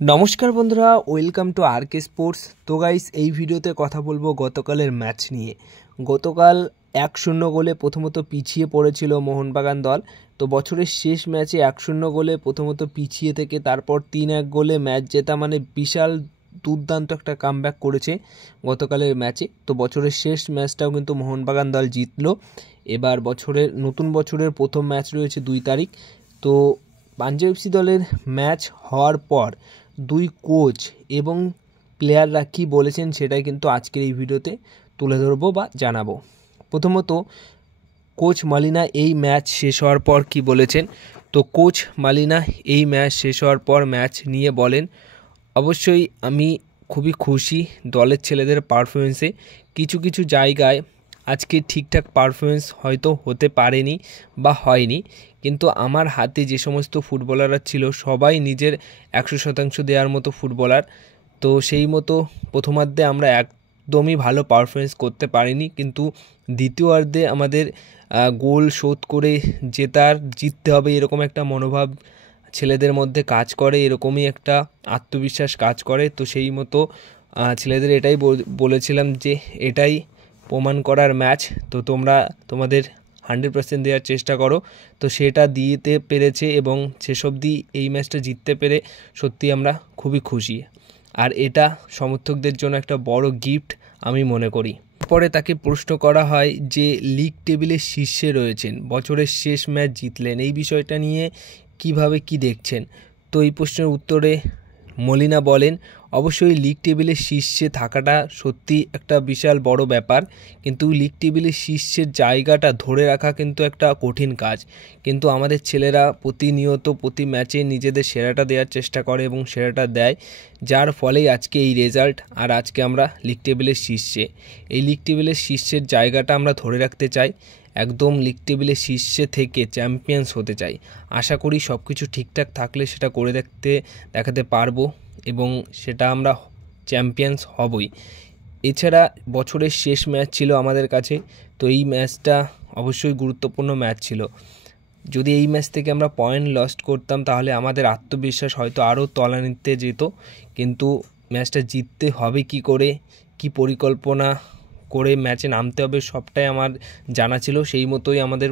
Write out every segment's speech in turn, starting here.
নমস্কার বন্ধুরা, welcome to আরকে sports. তো গাইস, এই ভিডিওতে কথা বলবো গতকালের ম্যাচ নিয়ে। গতকাল 1-0 গোলে প্রথমত পিছিয়ে পড়েছিল মোহনবাগান দল। তো বছরের শেষ ম্যাচে 1-0 গোলে প্রথমত পিছিয়ে থেকে তারপর 3-1 গোলে ম্যাচ জেতা, মানে বিশাল দুর্দান্ত একটা কামব্যাক করেছে গতকালের ম্যাচে। তো বছরের শেষ ম্যাচটাও কিন্তু মোহনবাগান দল জিতলো। এবার নতুন বছরের প্রথম ম্যাচ রয়েছে 2 তারিখ। তো পাঞ্জাব এফসি দলের ম্যাচ হওয়ার পর দুই কোচ এবং প্লেয়াররা কী বলেছেন সেটাই কিন্তু আজকের এই ভিডিওতে তুলে ধরবো বা জানাবো। প্রথমত, কোচ মালিনা এই ম্যাচ শেষ হওয়ার পর কী বলেছেন। তো কোচ মালিনা এই ম্যাচ শেষ হওয়ার পর ম্যাচ নিয়ে বলেন, অবশ্যই আমি খুবই খুশি দলের ছেলেদের পারফরমেন্সে। কিছু কিছু জায়গায় আজকে ঠিকঠাক পারফরমেন্স হয়তো হতে পারেনি বা হয়নি, কিন্তু আমার হাতে যে সমস্ত ফুটবলাররা ছিল সবাই নিজের 100% দেওয়ার মতো ফুটবলার। তো সেই মতো প্রথমার্ধে আমরা একদমই ভালো পারফরমেন্স করতে পারিনি, কিন্তু দ্বিতীয়ার্ধে আমাদের গোল শোধ করে জিততে হবে এরকম একটা মনোভাব ছেলেদের মধ্যে কাজ করে, এরকমই একটা আত্মবিশ্বাস কাজ করে। তো সেই মতো ছেলেদের এটাই বলেছিলাম যে এটাই প্রমাণ করার ম্যাচ, তো তোমরা তোমাদের 100% দেওয়ার চেষ্টা করো। তো সেটা দিতে পেরেছে এবং শেষ অবধি এই ম্যাচটা জিততে পেরে সত্যি আমরা খুবই খুশি, আর এটা সমর্থকদের জন্য একটা বড় গিফট আমি মনে করি। পরে তাকে প্রশ্ন করা হয় যে লিগ টেবিলের শীর্ষে রয়েছেন, বছরের শেষ ম্যাচ জিতলেন, এই বিষয়টা নিয়ে কিভাবে কি দেখছেন। তো এই প্রশ্নের উত্তরে মলিনা বলেন, অবশ্যই লিগ টেবিলের শীর্ষে থাকাটা সত্যি একটা বিশাল বড় ব্যাপার, কিন্তু লিগ টেবিলের শীর্ষের জায়গাটা ধরে রাখা কিন্তু একটা কঠিন কাজ। কিন্তু আমাদের ছেলেরা প্রতিনিয়ত প্রতি ম্যাচে নিজেদের সেরাটা দেওয়ার চেষ্টা করে এবং সেরাটা দেয়, যার ফলেই আজকে এই রেজাল্ট। আর আজকে আমরা লিগ টেবিলের শীর্ষে, এই লিগ টেবিলের শীর্ষের জায়গাটা আমরা ধরে রাখতে চাই, একদম লিগ টেবিলের শীর্ষে থেকে চ্যাম্পিয়ন্স হতে চাই। আশা করি সব কিছু ঠিকঠাক থাকলে সেটা করে দেখাতে পারবো এবং সেটা আমরা চ্যাম্পিয়ন্স হবই। এছাড়া বছরের শেষ ম্যাচ ছিল আমাদের কাছে, তো এই ম্যাচটা অবশ্যই গুরুত্বপূর্ণ ম্যাচ ছিল। যদি এই ম্যাচ থেকে আমরা পয়েন্ট লস্ট করতাম তাহলে আমাদের আত্মবিশ্বাস হয়তো আরও তলানিতে যেত, কিন্তু ম্যাচটা জিততে হবে কি করে, কি পরিকল্পনা করে ম্যাচে নামতে হবে সবটাই আমার জানা ছিল। সেই মতোই আমাদের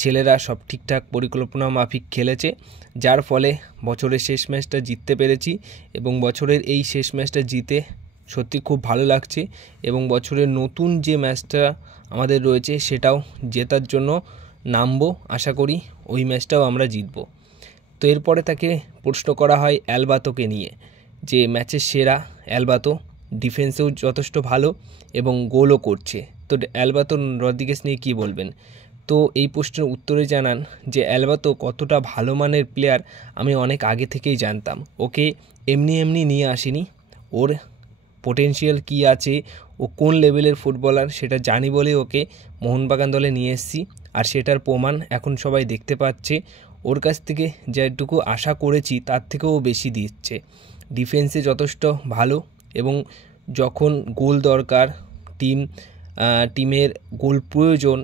ছেলেরা সব ঠিকঠাক পরিকল্পনা মাফিক খেলেছে, যার ফলে বছরের শেষ ম্যাচটা জিততে পেরেছি এবং বছরের এই শেষ ম্যাচটা জিতে সত্যি খুব ভালো লাগছে। এবং বছরের নতুন যে ম্যাচটা আমাদের রয়েছে সেটাও জেতার জন্য নামবো, আশা করি ওই ম্যাচটাও আমরা জিতব। তো এরপরে তাকে প্রশ্ন করা হয় অ্যালবাতোকে নিয়ে, যে ম্যাচের সেরা অ্যালবাতো, ডিফেন্সেও যথেষ্ট ভালো এবং গোলও করছে। তো অ্যালবাতো রদ্রিগেজ নিয়ে কী বলবেন। তো এই প্রশ্নের উত্তরে জানান যে অ্যালবাতো কতটা ভালো মানের প্লেয়ার আমি অনেক আগে থেকেই জানতাম, ওকে এমনি নিয়ে আসিনি, ওর পোটেনশিয়াল কী আছে, ও কোন লেভেলের ফুটবলার সেটা জানি বলে ওকে মোহনবাগান দলে নিয়ে এসেছি, আর সেটার প্রমাণ এখন সবাই দেখতে পাচ্ছে। ওর কাছ থেকে যেটুকু আশা করেছি তার থেকেও বেশি দিচ্ছে, ডিফেন্সে যথেষ্ট ভালো এবং যখন গোল দরকার, টিমের গোল প্রয়োজন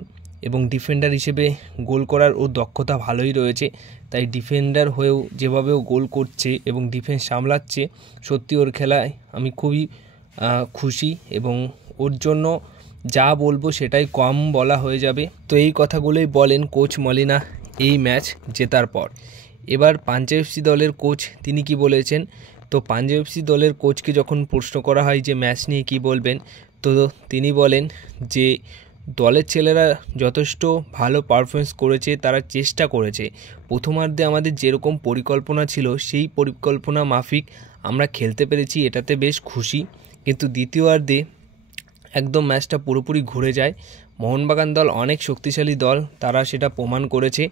এবং ডিফেন্ডার হিসেবে গোল করার ওর দক্ষতা ভালোই রয়েছে। তাই ডিফেন্ডার হয়েও যেভাবেও গোল করছে এবং ডিফেন্স সামলাচ্ছে, সত্যি ওর খেলায় আমি খুবই খুশি এবং ওর জন্য যা বলবো সেটাই কম বলা হয়ে যাবে। তো এই কথাগুলোই বলেন কোচ মলিনা এই ম্যাচ জেতার পর। এবার পাঞ্জাব এফসি দলের কোচ তিনি কি বলেছেন। তো পাঞ্জাব এফসি দলের কোচকে যখন প্রশ্ন করা হয় যে ম্যাচ নিয়ে কী বলবেন, তো তিনি বলেন যে দলের ছেলেরা যথেষ্ট ভালো পারফরমেন্স করেছে, তারা চেষ্টা করেছে। প্রথমার্ধে আমাদের যেরকম পরিকল্পনা ছিল সেই পরিকল্পনা মাফিক আমরা খেলতে পেরেছি, এটাতে বেশ খুশি। কিন্তু দ্বিতীয়ার্ধে একদম ম্যাচটা পুরোপুরি ঘুরে যায়। মোহনবাগান দল অনেক শক্তিশালী দল, তারা সেটা প্রমাণ করেছে।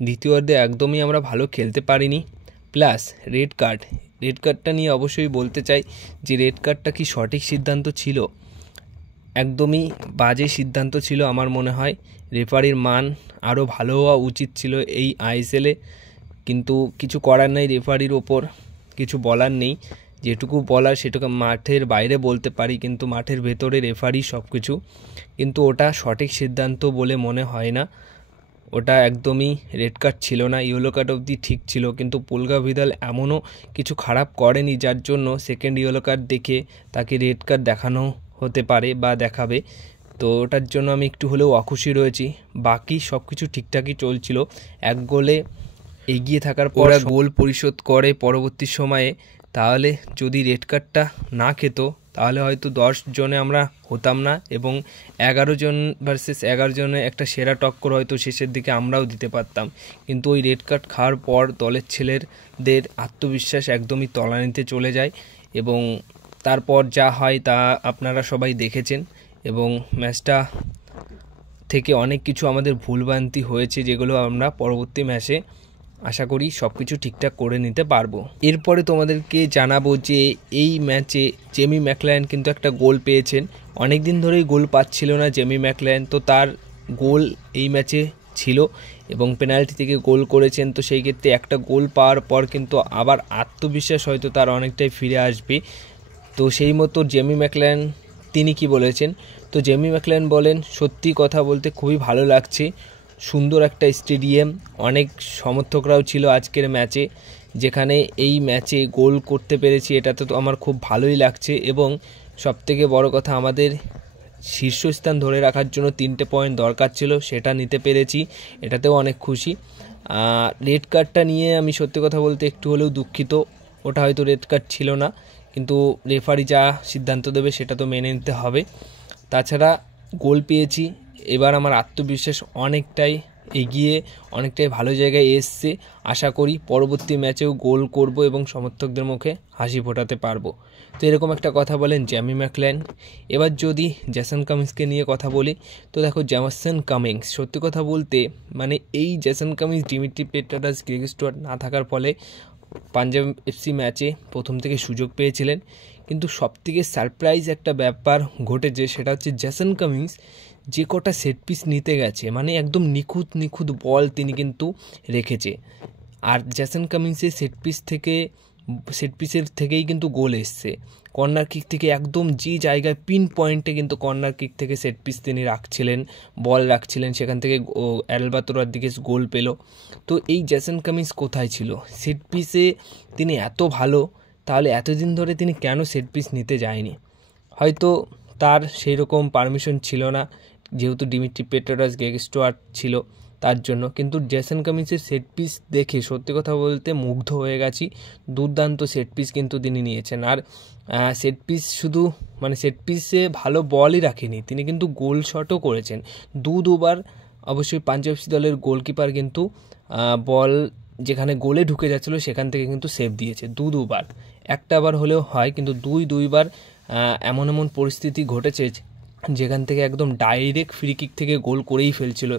দ্বিতীয়ার্ধে একদমই আমরা ভালো খেলতে পারিনি। প্লাস রেড কার্ডটা নিয়ে অবশ্যই বলতে চাই যে রেড কার্ডটা কি সঠিক সিদ্ধান্ত ছিল, একদমই বাজে সিদ্ধান্ত ছিল আমার মনে হয়। রেফারির মান আরও ভালো হওয়া উচিত ছিল এই আইএসএলে, কিন্তু কিছু করার নেই, রেফারির ওপর কিছু বলার নেই। যেটুকু বলার সেটুকু মাঠের বাইরে বলতে পারি, কিন্তু মাঠের ভেতরে রেফারি সব কিছু, কিন্তু ওটা সঠিক সিদ্ধান্ত বলে মনে হয় না। ওটা একদমই রেড কার্ড ছিল না, ইয়েলো কার্ড অবধি ঠিক ছিল, কিন্তু পুলকা ভিদাল এমনও কিছু খারাপ করেনি যার জন্য সেকেন্ড ইয়েলো কার্ড দেখে তাকে রেড কার্ড দেখানো হতে পারে বা দেখাবে। তো ওটার জন্য আমি একটু হলেও অখুশি রয়েছি। বাকি সব কিছু ঠিকঠাকই চলছিল। এক গোলে এগিয়ে থাকার পর গোল পরিশোধ করে পরবর্তী সময়ে, তাহলে যদি রেড কার্ডটা না খেত তাহলে হয়তো 10 জনে আমরা হতাম না এবং 11 জন ভার্সেস 11 জনে একটা সেরা টক্কর হয়তো শেষের দিকে আমরাও দিতে পারতাম। কিন্তু ওই রেড কার্ড খাওয়ার পর দলের ছেলেদের আত্মবিশ্বাস একদমই তলানিতে চলে যায় এবং তারপর যা হয় তা আপনারা সবাই দেখেছেন এবং ম্যাচটা থেকে অনেক কিছু আমাদের ভুলভ্রান্তি হয়েছে, যেগুলো আমরা পরবর্তী ম্যাচে আশা করি সব কিছু ঠিকঠাক করে নিতে পারবো। এরপরে তোমাদেরকে জানাবো যে এই ম্যাচে জেমি ম্যাকলায়ন কিন্তু একটা গোল পেয়েছেন। অনেক দিন ধরেই গোল পাচ্ছিল না জেমি ম্যাকলায়ন, তো তার গোল এই ম্যাচে ছিল এবং পেনাল্টি থেকে গোল করেছেন। তো সেই ক্ষেত্রে একটা গোল পাওয়ার পর কিন্তু আবার আত্মবিশ্বাস হয়তো তার অনেকটাই ফিরে আসবে। তো সেই মতো জেমি ম্যাকলায়ন তিনি কি বলেছেন, তো জেমি ম্যাকলায়ন বলেন, সত্যি কথা বলতে খুবই ভালো লাগছে, সুন্দর একটা স্টেডিয়াম, অনেক সমর্থকরাও ছিল আজকের ম্যাচে, যেখানে এই ম্যাচে গোল করতে পেরেছি এটাতে তো আমার খুব ভালোই লাগছে এবং সবথেকে বড় কথা আমাদের শীর্ষস্থান ধরে রাখার জন্য 3টে পয়েন্ট দরকার ছিল, সেটা নিতে পেরেছি, এটাতেও অনেক খুশি। রেড কার্ডটা নিয়ে আমি সত্যি কথা বলতে একটু হলেও দুঃখিত, ওটা হয়তো রেড কার্ড ছিল না, কিন্তু রেফারি যা সিদ্ধান্ত দেবে সেটা তো মেনে নিতে হবে। তাছাড়া গোল পেয়েছি, এবার আমার আত্মবিশ্বাস অনেকটাই এগিয়ে অনেকটাই ভালো জায়গায় এসছে। আশা করি পরবর্তী ম্যাচেও গোল করব এবং সমর্থকদের মুখে হাসি ফোটাতে পারবো। তো এরকম একটা কথা বলেন জেমি ম্যাকলায়ন। এবার যদি জেসন কামিন্সকে নিয়ে কথা বলি, তো দেখো জেসন কামিন্স সত্যি কথা বলতে মানে এই Jason Cummins Dimitri Petratos Greg Stewart না থাকার ফলে পাঞ্জাব এফসি ম্যাচে প্রথম থেকে সুযোগ পেয়েছিলেন, কিন্তু সবথেকে সারপ্রাইজ একটা ব্যাপার ঘটেছে, সেটা হচ্ছে জেসন কামিন্স যে কটা সেট পিস নিতে গেছে মানে একদম নিখুঁত বল তিনি কিন্তু রেখেছে। আর জেসন কামিন্সের সেট পিসের থেকেই কিন্তু গোল এসছে, কর্নার কিক থেকে একদম যে জায়গায় পিন পয়েন্টে কিন্তু কর্নার কিক থেকে সেট পিস তিনি বল রাখছিলেন, সেখান থেকে অ্যালবাতো রদ্রিগেজ গোল পেল। তো এই জেসন কামিন্স কোথায় ছিল? সেট পিসে তিনি এত ভালো, তাহলে এতদিন ধরে তিনি কেন সেট পিস নিতে যায়নি? হয়তো তার সেই রকম পারমিশন ছিল না, যেহেতু ডিমিট্রি পেট্রাস গ্রেগ স্টুয়ার্ট ছিল তার জন্য। কিন্তু জেসন কামিন্সের সেট পিস দেখে সত্যি কথা বলতে মুগ্ধ হয়ে গেছি, দুর্দান্ত সেট পিস কিন্তু তিনি নিয়েছেন। আর সেট পিস শুধু মানে সেট পিসে ভালো বলই রাখেনি, তিনি কিন্তু গোল শটও করেছেন দুবার। অবশ্যই পাঞ্জাব এফসি দলের গোলকিপার কিন্তু বল যেখানে গোলে ঢুকে যাচ্ছিলো সেখান থেকে কিন্তু সেভ দিয়েছে দুবার, একটা বার হলেও হয়, কিন্তু দুইবার এমন পরিস্থিতি ঘটেছে যেখান থেকে একদম ডাইরেক্ট ফ্রি কিক থেকে গোল করেই ফেলছিল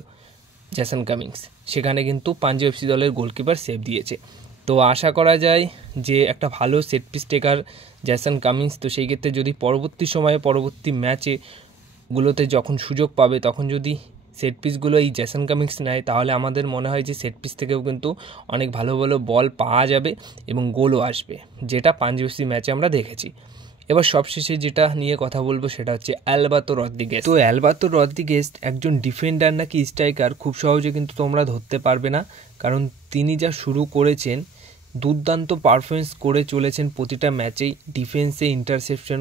জেসন কামিন্স, সেখানে কিন্তু পাঞ্জাব এফসি দলের গোলকিপার সেভ দিয়েছে। তো আশা করা যায় যে একটা ভালো সেট পিস টেকার জেসন কামিন্স। তো সেই ক্ষেত্রে যদি পরবর্তী ম্যাচেগুলোতে যখন সুযোগ পাবে তখন যদি সেট পিসগুলো এই জেসন কামিন্স নেয়, তাহলে আমাদের মনে হয় যে সেট পিস থেকেও কিন্তু অনেক ভালো বল পাওয়া যাবে এবং গোলও আসবে, যেটা পাঞ্জাব এফসি ম্যাচে আমরা দেখেছি। এবার সবশেষে যেটা নিয়ে কথা বলবো সেটা হচ্ছে অ্যালবাতো রদ্রিগেজ। তো অ্যালবাতো রদ্রিগেজ একজন ডিফেন্ডার নাকি স্ট্রাইকার খুব সহজে কিন্তু তোমরা ধরতে পারবে না, কারণ তিনি যা শুরু করেছেন দুর্দান্ত পারফরমেন্স করে চলেছেন প্রতিটা ম্যাচেই, ডিফেন্সে ইন্টারসেপশন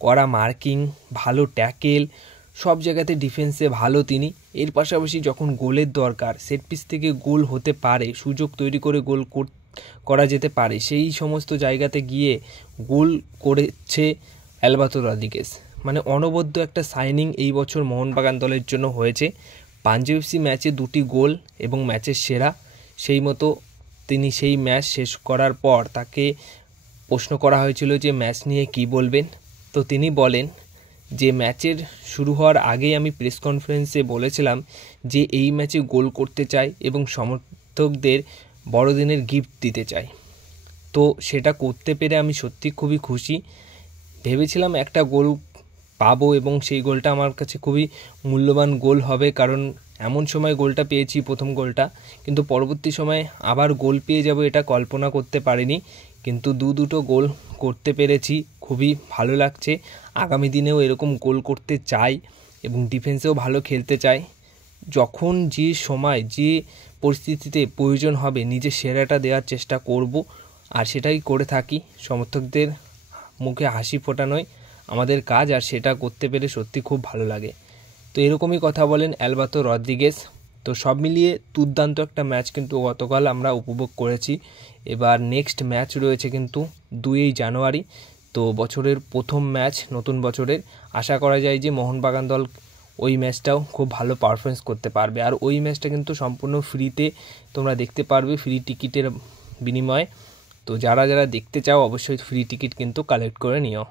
করা, মার্কিং, ভালো ট্যাকেল, সব জায়গাতে ডিফেন্সে ভালো তিনি। এর পাশাপাশি যখন গোলের দরকার, সেট পিস থেকে গোল হতে পারে, সুযোগ তৈরি করে গোল করা যেতে পারে, সেই সমস্ত জায়গাতে গিয়ে গোল করেছে অ্যালবাতো রদ্রিগেজ। মানে অনবদ্য একটা সাইনিং এই বছর মোহনবাগান দলের জন্য হয়েছে। পাঞ্জাব এফসি ম্যাচে 2টি গোল এবং ম্যাচের সেরা। সেই মতো তিনি সেই ম্যাচ শেষ করার পর তাকে প্রশ্ন করা হয়েছিল যে ম্যাচ নিয়ে কি বলবেন। তো তিনি বলেন যে ম্যাচের শুরু হওয়ার আগেই আমি প্রেস কনফারেন্সে বলেছিলাম যে এই ম্যাচে গোল করতে চাই এবং সমর্থকদের বড়দিনের গিফট দিতে চাই। তো সেটা করতে পেরে আমি সত্যি খুবই খুশি। ভেবেছিলাম একটা গোল পাবো এবং সেই গোলটা আমার কাছে খুবই মূল্যবান গোল হবে, কারণ এমন সময় গোলটা পেয়েছি প্রথম গোলটা, কিন্তু পরবর্তী সময়ে আবার গোল পেয়ে যাব এটা কল্পনা করতে পারিনি, কিন্তু দুটো গোল করতে পেরেছি, খুবই ভালো লাগছে। আগামী দিনেও এরকম গোল করতে চাই এবং ডিফেন্সেও ভালো খেলতে চাই। যখন যে সময় যে পরিস্থিতিতে প্রয়োজন হবে নিজের সেরাটা দেওয়ার চেষ্টা করব, আর সেটাই করে থাকি। সমর্থকদের মুখে হাসি ফোটানোই আমাদের কাজ, আর সেটা করতে পেরে সত্যি খুব ভালো লাগে। তো এরকমই কথা বলেন অ্যালবাতো রদ্রিগেজ। তো সব মিলিয়ে দুর্দান্ত একটা ম্যাচ কিন্তু গতকাল আমরা উপভোগ করেছি। এবার নেক্সট ম্যাচ রয়েছে কিন্তু 2 জানুয়ারি। তো বছরের প্রথম ম্যাচ নতুন বছরের, আশা করা যায় যে মোহনবাগান দল ওই ম্যাচটাও খুব ভালো পারফরমেন্স করতে পারবে। আর ওই ম্যাচটা কিন্তু সম্পূর্ণ ফ্রিতে তোমরা দেখতে পারবে, ফ্রি টিকিটের বিনিময়ে। তো যারা যারা দেখতে চাও অবশ্যই ফ্রি টিকিট কিন্তু কালেক্ট করে নিও।